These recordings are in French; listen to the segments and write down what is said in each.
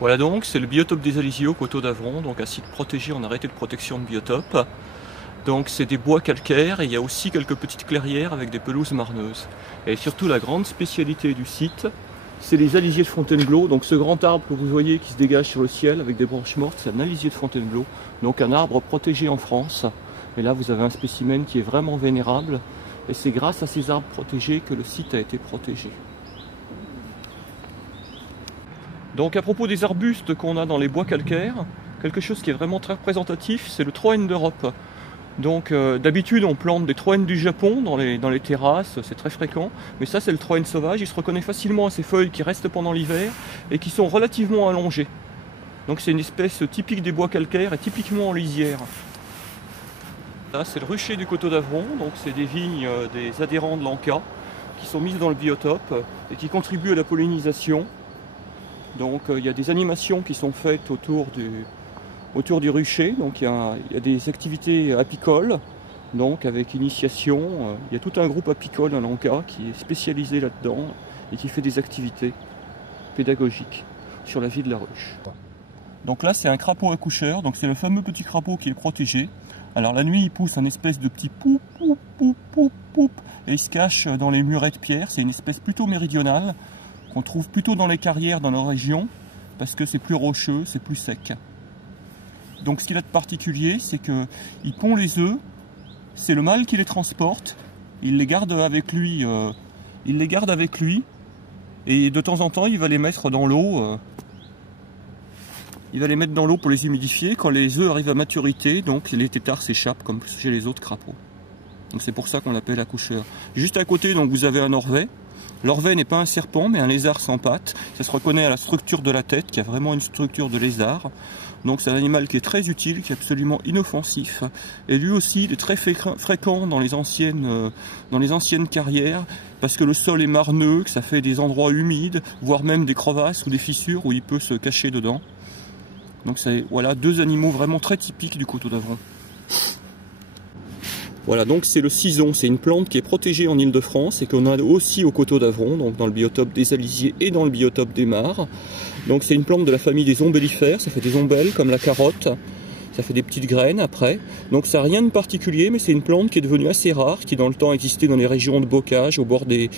Voilà donc, c'est le biotope des Alisiers au coteau d'Avron, donc un site protégé en arrêté de protection de biotope. Donc c'est des bois calcaires et il y a aussi quelques petites clairières avec des pelouses marneuses. Et surtout la grande spécialité du site, c'est les alisiers de Fontainebleau. Donc ce grand arbre que vous voyez qui se dégage sur le ciel avec des branches mortes, c'est un alisier de Fontainebleau. Donc un arbre protégé en France. Et là vous avez un spécimen qui est vraiment vénérable. Et c'est grâce à ces arbres protégés que le site a été protégé. Donc à propos des arbustes qu'on a dans les bois calcaires, quelque chose qui est vraiment très représentatif, c'est le Troène d'Europe. Donc d'habitude on plante des Troènes du Japon dans les terrasses, c'est très fréquent, mais ça c'est le Troène sauvage, il se reconnaît facilement à ses feuilles qui restent pendant l'hiver et qui sont relativement allongées. Donc c'est une espèce typique des bois calcaires et typiquement en lisière. Là c'est le rucher du coteau d'Avron, donc c'est des vignes des adhérents de l'ANCA qui sont mises dans le biotope et qui contribuent à la pollinisation. Donc il y a des animations qui sont faites autour du rucher, donc il y a des activités apicoles, donc avec initiation, il y a tout un groupe apicole à l'ANCA qui est spécialisé là-dedans et qui fait des activités pédagogiques sur la vie de la ruche. Donc là c'est un crapaud accoucheur, donc c'est le fameux petit crapaud qui est protégé. Alors la nuit il pousse un espèce de petit poup poup poup poup poup et il se cache dans les murets de pierre, c'est une espèce plutôt méridionale qu'on trouve plutôt dans les carrières dans nos régions parce que c'est plus rocheux, c'est plus sec. Donc ce qu'il a de particulier, c'est qu'il pond les œufs, c'est le mâle qui les transporte, il les garde avec lui, et de temps en temps il va les mettre dans l'eau. Il va les mettre dans l'eau pour les humidifier. Quand les œufs arrivent à maturité, donc les têtards s'échappent comme chez les autres crapauds. Donc c'est pour ça qu'on l'appelle accoucheur. Juste à côté, donc vous avez un orvet. L'orvet n'est pas un serpent, mais un lézard sans pattes. Ça se reconnaît à la structure de la tête, qui a vraiment une structure de lézard. Donc c'est un animal qui est très utile, qui est absolument inoffensif. Et lui aussi, il est très fréquent dans les anciennes carrières, parce que le sol est marneux, que ça fait des endroits humides, voire même des crevasses ou des fissures où il peut se cacher dedans. Donc c'est voilà, deux animaux vraiment très typiques du coteau d'Avron. Voilà, donc c'est le cison, c'est une plante qui est protégée en Île-de-France et qu'on a aussi au coteau d'Avron, donc dans le biotope des Alisiers et dans le biotope des Mares. Donc c'est une plante de la famille des ombellifères, ça fait des ombelles comme la carotte, ça fait des petites graines après. Donc ça n'a rien de particulier, mais c'est une plante qui est devenue assez rare, qui dans le temps existait dans les régions de bocage, au bord des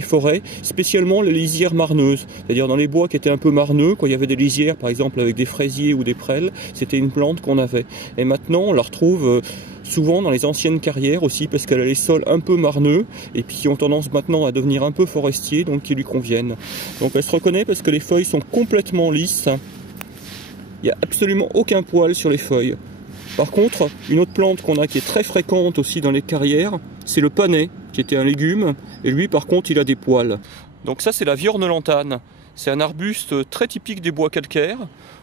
forêts, spécialement les lisières marneuses. C'est-à-dire dans les bois qui étaient un peu marneux, quand il y avait des lisières par exemple avec des fraisiers ou des prêles, c'était une plante qu'on avait. Et maintenant on la retrouve souvent dans les anciennes carrières aussi, parce qu'elle a les sols un peu marneux, et puis qui ont tendance maintenant à devenir un peu forestiers, donc qui lui conviennent. Donc elle se reconnaît parce que les feuilles sont complètement lisses. Il n'y a absolument aucun poil sur les feuilles. Par contre, une autre plante qu'on a qui est très fréquente aussi dans les carrières, c'est le panais, qui était un légume, et lui par contre il a des poils. Donc ça c'est la viorne lantane. C'est un arbuste très typique des bois calcaires.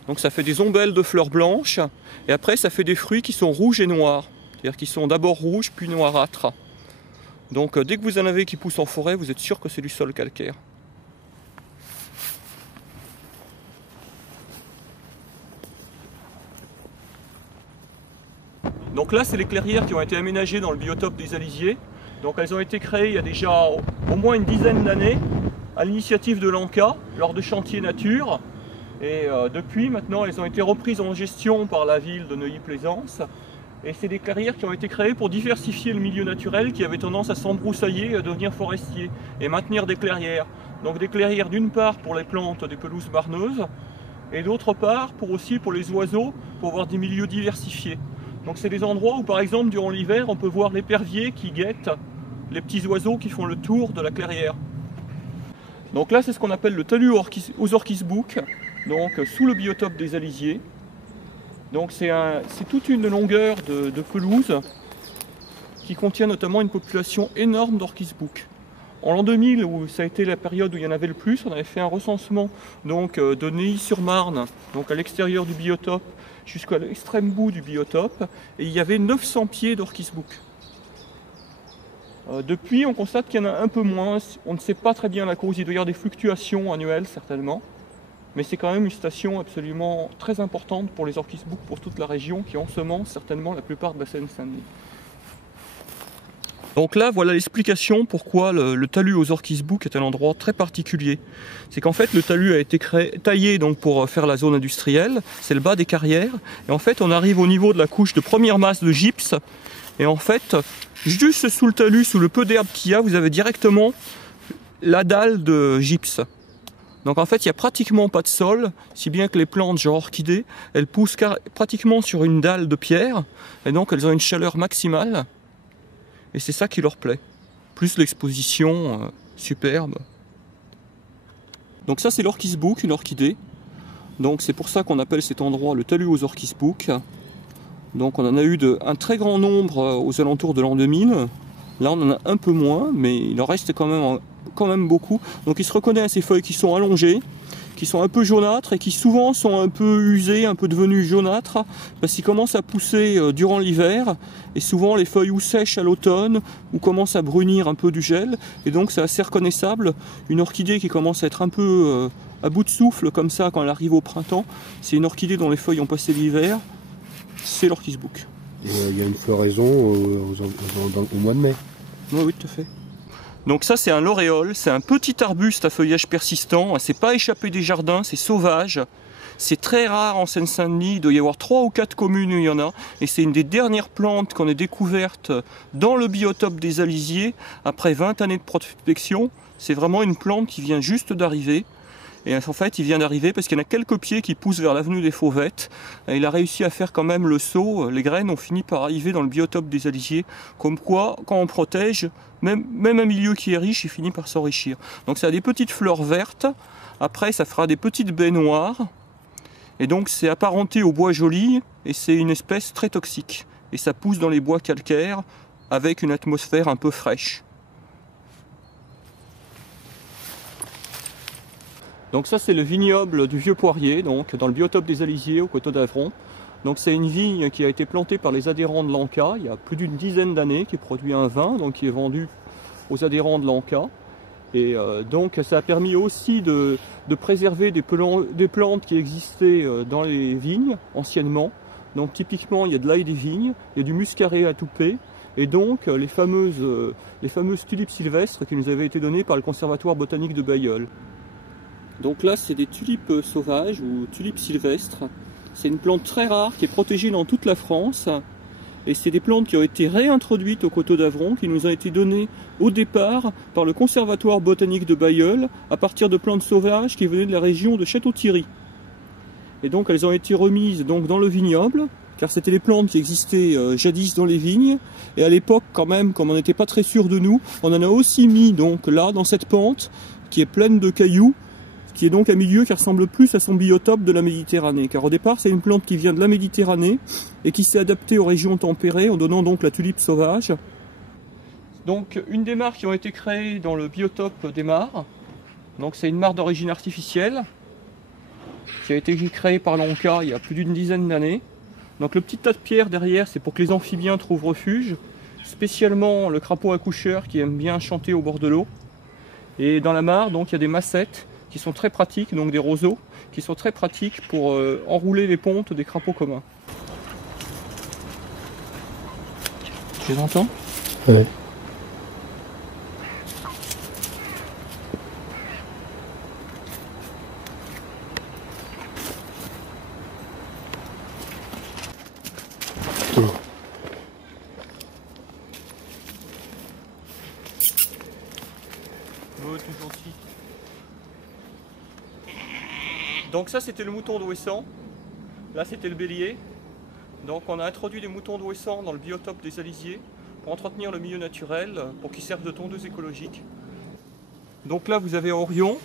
Donc ça fait des ombelles de fleurs blanches, et après ça fait des fruits qui sont rouges et noirs. C'est-à-dire qu'ils sont d'abord rouges puis noirâtres. Donc dès que vous en avez qui poussent en forêt, vous êtes sûr que c'est du sol calcaire. Donc là c'est les clairières qui ont été aménagées dans le biotope des Alisiers. Donc elles ont été créées il y a déjà au moins une dizaine d'années à l'initiative de l'ANCA lors de chantiers nature. Et depuis maintenant elles ont été reprises en gestion par la ville de Neuilly-Plaisance. Et c'est des clairières qui ont été créées pour diversifier le milieu naturel qui avait tendance à s'embroussailler et à devenir forestier et maintenir des clairières. Donc des clairières d'une part pour les plantes des pelouses marneuses et d'autre part aussi pour les oiseaux, pour avoir des milieux diversifiés. Donc c'est des endroits où par exemple durant l'hiver on peut voir l'épervier qui guette les petits oiseaux qui font le tour de la clairière. Donc là c'est ce qu'on appelle le talus aux orchis-boucs, donc sous le biotope des Alisiers. Donc c'est toute une longueur de pelouse qui contient notamment une population énorme d'orchis-boucs. En l'an 2000, où ça a été la période où il y en avait le plus, on avait fait un recensement donc, de Neuilly-sur-Marne, donc à l'extérieur du biotope, jusqu'à l'extrême bout du biotope, et il y avait 900 pieds d'orchis-boucs. Depuis, on constate qu'il y en a un peu moins, on ne sait pas très bien la cause, il doit y avoir des fluctuations annuelles certainement. Mais c'est quand même une station absolument très importante pour les orchis-boucs pour toute la région qui ensemence certainement la plupart de la Seine-Saint-Denis. Donc là, voilà l'explication pourquoi le talus aux Orchis Bouc est un endroit très particulier. C'est qu'en fait, le talus a été taillé donc, pour faire la zone industrielle, c'est le bas des carrières, et en fait, on arrive au niveau de la couche de première masse de gypse, et en fait, juste sous le talus, sous le peu d'herbe qu'il y a, vous avez directement la dalle de gypse. Donc en fait, il n'y a pratiquement pas de sol, si bien que les plantes, genre orchidées, elles poussent pratiquement sur une dalle de pierre, et donc elles ont une chaleur maximale. Et c'est ça qui leur plaît. Plus l'exposition superbe. Donc ça c'est l'Orchis Bouc, une orchidée. Donc c'est pour ça qu'on appelle cet endroit le talus aux Orchis Bouc. Donc on en a eu un très grand nombre aux alentours de l'an 2000. Là on en a un peu moins, mais il en reste quand même beaucoup. Donc il se reconnaît à ces feuilles qui sont allongées, qui sont un peu jaunâtres et qui souvent sont un peu usées, un peu devenues jaunâtres, parce qu'ils commencent à pousser durant l'hiver, et souvent les feuilles ou sèchent à l'automne, ou commencent à brunir un peu du gel, et donc c'est assez reconnaissable. Une orchidée qui commence à être un peu à bout de souffle, comme ça, quand elle arrive au printemps, c'est une orchidée dont les feuilles ont passé l'hiver, c'est l'Orchis Bouc. Il y a une floraison au mois de mai. Oui, oui, tout à fait. Donc ça c'est un lauréole, c'est un petit arbuste à feuillage persistant, c'est pas échappé des jardins, c'est sauvage, c'est très rare en Seine-Saint-Denis, il doit y avoir 3 ou 4 communes où il y en a, et c'est une des dernières plantes qu'on ait découvertes dans le biotope des Alisiers, après 20 années de prospection. C'est vraiment une plante qui vient juste d'arriver, et en fait il vient d'arriver parce qu'il y en a quelques pieds qui poussent vers l'avenue des Fauvettes, et il a réussi à faire quand même le saut, les graines ont fini par arriver dans le biotope des Alisiers, comme quoi quand on protège, même un milieu qui est riche, il finit par s'enrichir. Donc ça a des petites fleurs vertes, après ça fera des petites baies noires, et donc c'est apparenté au bois joli, et c'est une espèce très toxique. Et ça pousse dans les bois calcaires, avec une atmosphère un peu fraîche. Donc ça c'est le vignoble du Vieux Poirier, donc dans le biotope des Alisiers au Coteau d'Avron. Donc c'est une vigne qui a été plantée par les adhérents de l'ANCA il y a plus d'une dizaine d'années, qui produit un vin, donc qui est vendu aux adhérents de l'ANCA. Et donc ça a permis aussi de préserver des plantes qui existaient dans les vignes anciennement. Donc typiquement il y a de l'ail des vignes, il y a du muscaret à toupet, et donc les fameuses tulipes sylvestres qui nous avaient été données par le Conservatoire botanique de Bailleul. Donc là c'est des tulipes sauvages ou tulipes sylvestres. C'est une plante très rare qui est protégée dans toute la France, et c'est des plantes qui ont été réintroduites au Coteau d'Avron, qui nous ont été données au départ par le Conservatoire botanique de Bailleul à partir de plantes sauvages qui venaient de la région de Château-Thierry. Et donc elles ont été remises donc dans le vignoble, car c'était des plantes qui existaient jadis dans les vignes, et à l'époque quand même, comme on n'était pas très sûr de nous, on en a aussi mis donc là dans cette pente qui est pleine de cailloux, qui est donc un milieu qui ressemble plus à son biotope de la Méditerranée. Car au départ, c'est une plante qui vient de la Méditerranée et qui s'est adaptée aux régions tempérées en donnant donc la tulipe sauvage. Donc une des mares qui ont été créées dans le biotope des mares, donc c'est une mare d'origine artificielle qui a été créée par l'ANCA il y a plus d'une dizaine d'années. Donc le petit tas de pierres derrière, c'est pour que les amphibiens trouvent refuge, spécialement le crapaud accoucheur qui aime bien chanter au bord de l'eau. Et dans la mare, donc il y a des massettes qui sont très pratiques, donc des roseaux, qui sont très pratiques pour enrouler les pontes des crapauds communs. Tu les entends ? Ouais. Tout gentil. Donc ça c'était le mouton d'Ouessant, là c'était le bélier. Donc on a introduit des moutons d'Ouessant dans le biotope des Alisiers pour entretenir le milieu naturel, pour qu'ils servent de tondeuse écologique. Donc là vous avez Orion,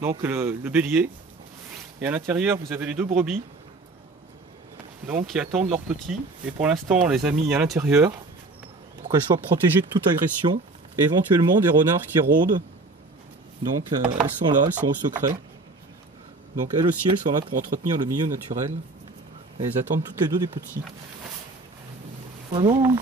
donc le bélier, et à l'intérieur vous avez les 2 brebis, donc qui attendent leurs petits, et pour l'instant on les a mis à l'intérieur pour qu'elles soient protégées de toute agression, et éventuellement des renards qui rôdent. Donc elles sont là, elles sont au secret. Donc elles aussi, elles sont là pour entretenir le milieu naturel. Elles attendent toutes les 2 des petits. Vraiment ?